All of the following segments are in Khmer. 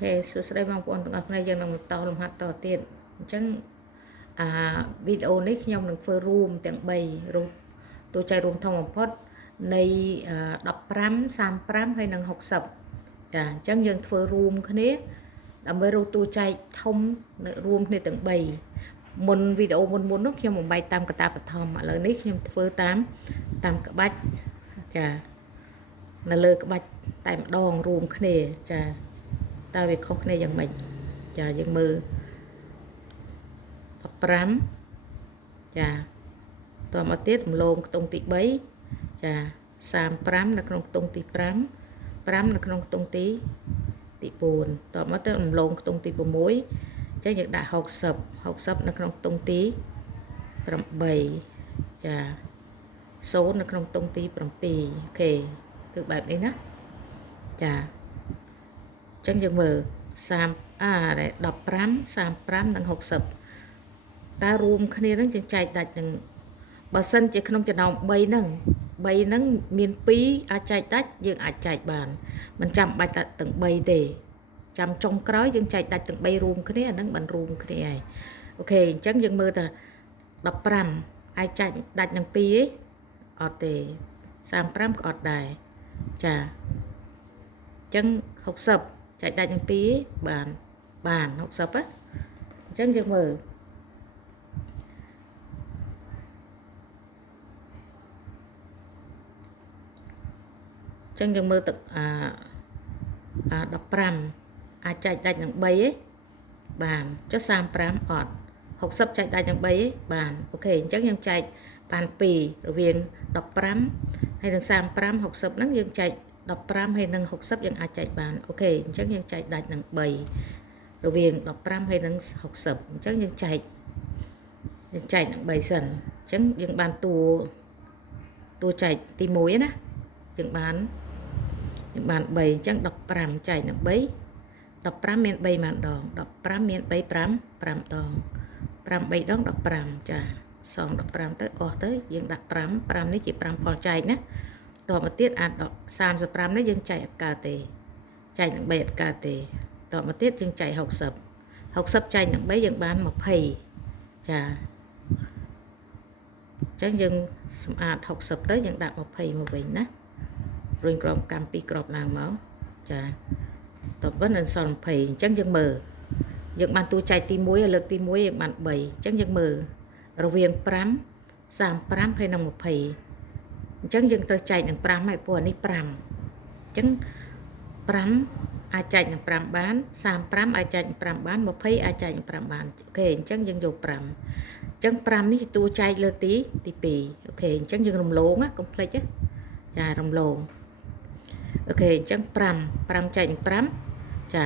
ខេសួស្តីបងប្អូនទាំងអស់គ្នាយើងនឹងបន្តលំហាត់តទៀតអញ្ចឹងវីដេអូនេះខ្ញុំនឹងធ្វើរួមទាំង3រូបតួចែករួមធំបំផុតនៃ15 35ហើយនិង60ចាអញ្ចឹងយើងធ្វើរួមគ្នាដើម្បីរកតួចែកធំនៅរួមគ្នាទាំង3មុនវីដេអូមុននោះខ្ញុំបំបែកតាមកតាបឋមឥឡូវនេះខ្ញុំធ្វើតាមក្បាច់ចានៅលើក្បាច់តែម្ដងរួមគ្នាចាតើវាខុសគ្នាយ៉ាងម៉េចចាយើងមើល15ចាតមកទៀតរំលងខ្ទង់ទី3ចា35នៅក្នុងខ្ទង់ទី5 5នៅក្នុងខ្ទង់ទី4តមកទៅរំលងខ្ទង់ទី6អញ្ចឹងយើងដាក់60នៅក្នុងខ្ទង់ទី8ចា0នៅក្នុងខ្ទង់ទី7អូខេគឺបែបនេះណាចាអញ្ចឹងយើងមើល15 35និង60តើរួមគ្នានឹងយើងចែកដាច់នឹងបើសិនជាក្នុងចំណោម3ហ្នឹងមាន2អាចចែកដាច់យើងអាចចែកបានមិនចាំបាច់ទាំង3ទេចាំចុងក្រោយយើងចែកដាច់ទាំង3រួមគ្នាអាហ្នឹងបានរួមគ្នាហើយអូខេអញ្ចឹងយើងមើលថា15អាចចែកដាច់នឹង2ទេអត់ទេ35ក៏អត់ដែរចាអញ្ចឹង60ចែកដាច់នឹង2ទេបាន60ណាអញ្ចឹងយើងមើលអញ្ចឹងយើងមើលទឹក15អាចចែកដាច់នឹង3ទេបានចុះ35អត់60ចែកដាច់នឹង3ទេបានអូខេអញ្ចឹងយើងចែកបាន2រវាង15ហើយនឹង35 60ហ្នឹងយើងចែក15ហើយនឹង60យើងអាចចែកបានអូខេអញ្ចឹងយើងចែកដាច់នឹង3រវាង15ហើយនឹង60អញ្ចឹងយើងចែកនឹង3សិនអញ្ចឹងយើងបានតួចែកទី1ណាយើងបាន3អញ្ចឹង15ចែកនឹង3 15មាន3ប៉ុន្មានដង15មាន3 5ដង5 3ដង15ចាសង15ទៅអស់ទៅយើងដាក់5នេះជា5ផលចែកណាតមកទៀត35នេះយើងចែកអត់កើតទេចែកនឹង3អត់កើតទេតមកទៀតយើងចែក60ចែកនឹង3យើងបាន20ចាអញ្ចឹងយើងសម្អាត60ទៅយើងដាក់20មកវិញណារុញក្របកម្ម2ក្របឡើងមកចាតបនឹងសល់20អញ្ចឹងយើងមើលយើងបានតួចែកទី1លើកទី1យើងបាន3អញ្ចឹងយើងមើលរវាង5 35ហើយនឹង20អញ្ចឹងយើងត្រូវចែកនឹង5ហើយព្រោះនេះ5អញ្ចឹង5អាចចែកនឹង5បាន35អាចចែកនឹង5បាន20អាចចែកនឹង5បានអូខេអញ្ចឹងយើងយក5អញ្ចឹង5នេះជាតួចែកលើកទី2អូខេអញ្ចឹងយើងរំលងណាកុំភ្លេចចារំលងអូខេអញ្ចឹង5ចែកនឹង5ចា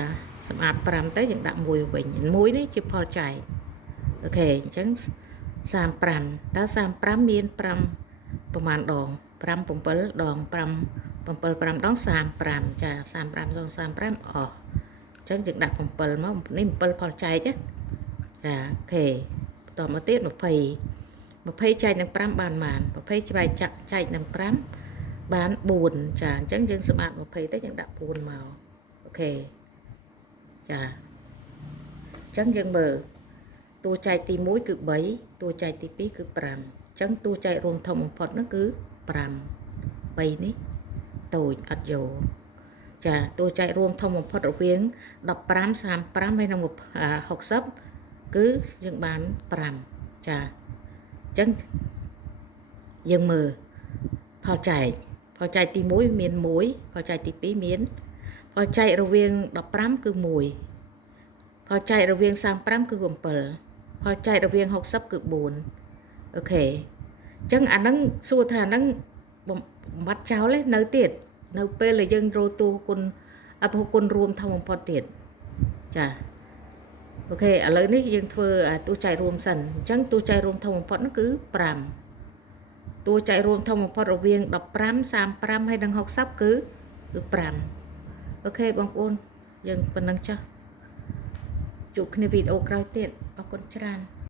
សម្អាត5ទៅយើងដាក់1វិញ1នេះជាផលចែកអូខេអញ្ចឹង35តើ35មាន5ប្រមាណដង5 7ដង5 5ដង35ចា35ដង35អស់អញ្ចឹងយើងដាក់7មកនេះ7ផលចែកចាអូខេបន្តមកទៀត20ចែកនឹង5បាន20ចែកនឹង5បាន4ចាអញ្ចឹងយើងសម្អាត20ទៅយើងដាក់4មកអូខេចាអញ្ចឹងយើងមើលតួចែកទី1គឺ3តួចែកទី2គឺ5អញ្ចឹងតួចែករួមធំបំផុតនោះគឺ5នេះតូចអត់យកចាតួចែករួមធំបំផុតរវាង15 35ហើយនឹង60គឺយើងបាន5ចាអញ្ចឹងយើងមើលផលចែកទី1មាន1ផលចែកទី2មានផលចែករវាង15គឺ1ផលចែករវាង35គឺ7ផលចែករវាង60គឺ4អូខេអញ្ចឹងអាហ្នឹងសួរថាអាហ្នឹងបំបត្តិចោលទេនៅទៀតនៅពេលដែលយើងរកតួគុណពហុគុណរួមធំបំផុតទៀតចាអូខេឥឡូវនេះយើងធ្វើតួចែករួមសិនអញ្ចឹងតួចែករួមធំបំផុតនោះគឺ5តួចែករួមធំបំផុតរវាង15 35ហើយនិង60គឺ5អូខេបងប្អូនយើងប៉ុណ្ណឹងចុះជួបគ្នាវីដេអូក្រោយទៀតអរគុណច្រើន